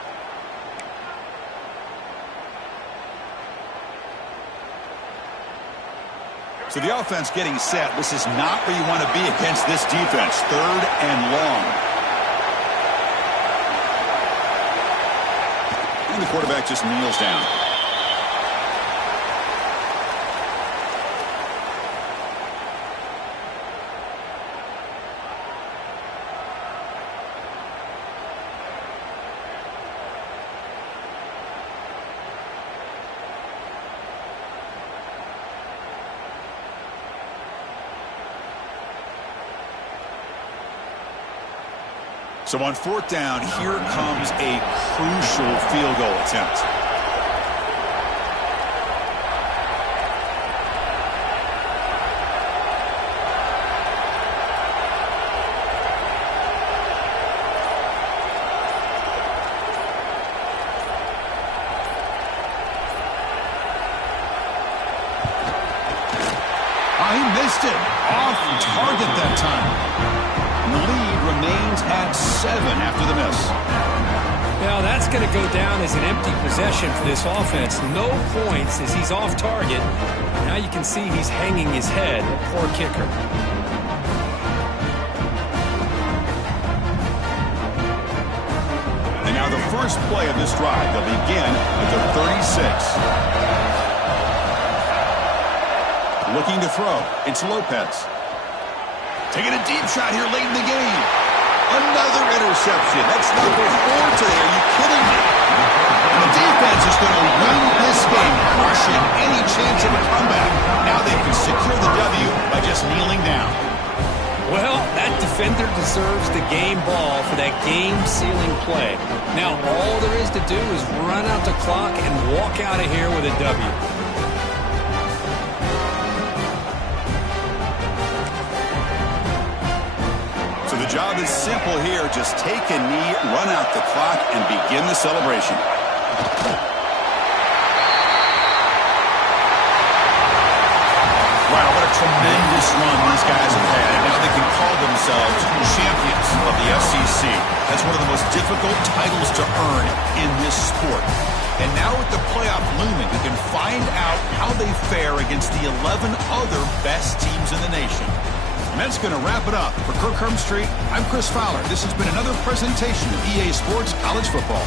So the offense getting set. This is not where you want to be against this defense. 3rd and long. And the quarterback just kneels down. So on 4th down, here comes a crucial field goal attempt. he missed it. Off target that time. And the lead remains at 7 after the miss. Now that's going to go down as an empty possession for this offense. No points as he's off target. Now you can see he's hanging his head. Poor kicker. And now the first play of this drive, they'll begin at the 36. Looking to throw. It's Lopez. Taking a deep shot here late in the game. Another interception. That's number 4 today. Are you kidding me? And the defense is going to win this game, crushing any chance of a comeback. Now they can secure the W by just kneeling down. Well, that defender deserves the game ball for that game-sealing play. Now all there is to do is run out the clock and walk out of here with a W. The job is simple here. Just take a knee, run out the clock, and begin the celebration. Wow, what a tremendous run these guys have had. And now they can call themselves champions of the SEC. That's one of the most difficult titles to earn in this sport. And now with the playoff looming, we can find out how they fare against the 11 other best teams in the nation. And that's going to wrap it up. For Kirk Herbstreit, I'm Chris Fowler. This has been another presentation of EA Sports College Football.